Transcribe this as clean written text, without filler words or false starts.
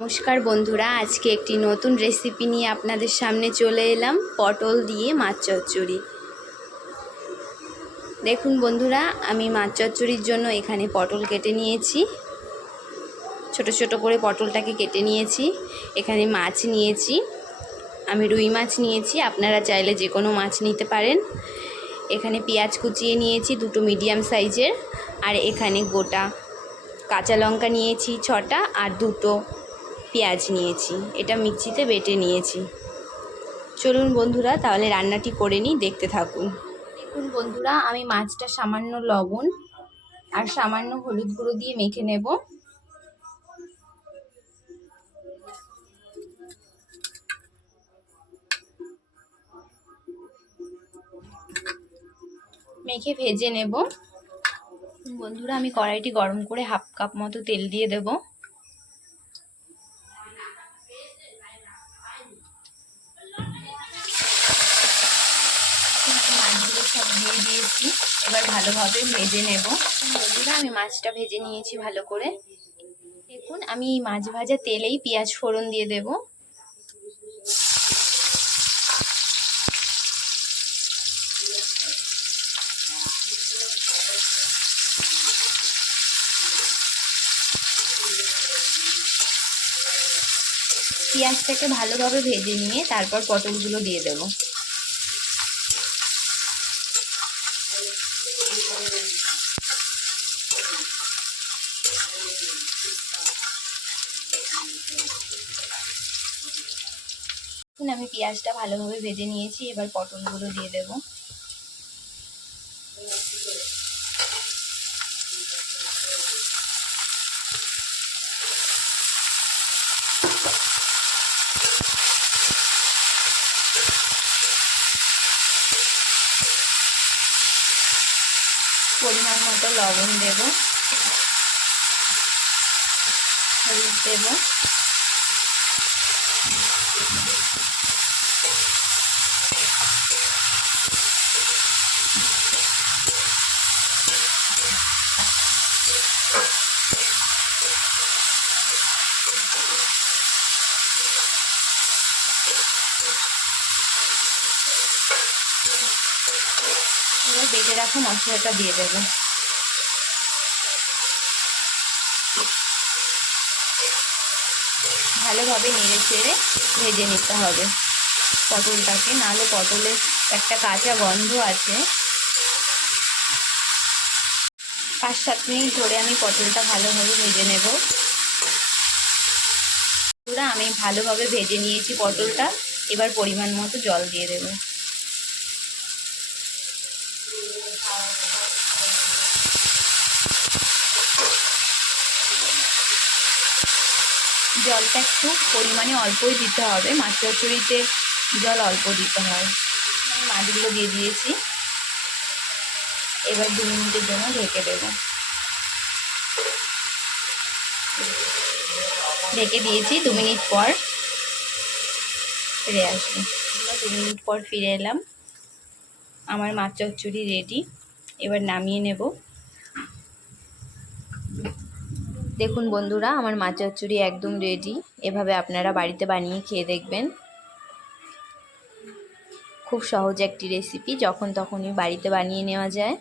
নমস্কার বন্ধুরা, আজকে একটি নতুন রেসিপি নিয়ে আপনাদের সামনে চলে এলাম। পটল দিয়ে মাছ চচ্চড়ি। দেখুন বন্ধুরা, আমি মাছ চচ্চড়ির জন্য এখানে পটল কেটে নিয়েছি। ছোট ছোট করে পটলটাকে কেটে নিয়েছি। এখানে মাছ নিয়েছি, আমি রুই মাছ নিয়েছি, আপনারা চাইলে যে কোনো মাছ নিতে পারেন। এখানে পেঁয়াজ কুচিয়ে নিয়েছি দুটো মিডিয়াম সাইজের, আর এখানে গোটা কাঁচা লঙ্কা নিয়েছি 6টা, আর দুটো পেঁয়াজ নিয়েছি। এটা মিক্সিতে বেটে নিয়েছি। চলুন বন্ধুরা, তাহলে রান্নাটি করে নিই, দেখতে থাকুন। দেখুন বন্ধুরা, আমি মাছটা সামান্য লবণ আর সামান্য হলুদ গুঁড়ো দিয়ে মেখে নেব। মেখে ভেজে নেব। বন্ধুরা, আমি কড়াইটি গরম করে 1/2 কাপ মতো তেল দিয়ে দেব। মাছগুলো সব দিয়ে দিয়েছি, এবার ভালোভাবে ভেজে নেব। বন্ধুরা, আমি মাছটা ভেজে নিয়েছি ভালো করে। দেখুন, আমি এই মাছ ভাজা তেলেই পেঁয়াজ ফোড়ন দিয়ে দেব। পেঁয়াজটাকে ভালোভাবে ভেজে নিয়ে তারপর পটলগুলো দিয়ে দেব। আমি পেঁয়াজটা ভালোভাবে ভেজে নিয়েছি, এবার পটলগুলো দিয়ে দেব। পরিমাণ মতো লবণ দেব, হলুদ দেব, এবার বেটে রাখা মশলাটা দিয়ে দেব। ভালোভাবে নেড়ে চেড়ে ভেজে নিতে হবে পটলটাকে, নাহলে পটলের একটা কাঁচা গন্ধ আছে। 5-7 মিনিট ধরে আমি পটলটা ভালোভাবে ভেজে নেব। পুরো আমি ভালোভাবে ভেজে নিয়েছি পটলটা, এবার পরিমাণ মতো জল দিয়ে দেব। জলটা একটু পরিমাণে অল্পই দিতে হবে, মাছ চচ্চড়িতে জল অল্প দিতে হয়। আমি মাছগুলো দিয়ে দিয়েছি, এবার 2 মিনিটের জন্য ঢেকে দেব। ঢেকে দিয়েছি, 2 মিনিট পর ফিরে আসবো। 2 মিনিট পর ফিরে এলাম। আমার মাছ চচ্চড়ি রেডি, এবার নামিয়ে নেব। দেখুন বন্ধুরা, আমার মাছ চচ্চড়ি একদম রেডি। এভাবে আপনারা বাড়িতে বানিয়ে খেয়ে দেখবেন। খুব সহজ একটি রেসিপি, যখন তখনই বাড়িতে বানিয়ে নেওয়া যায়।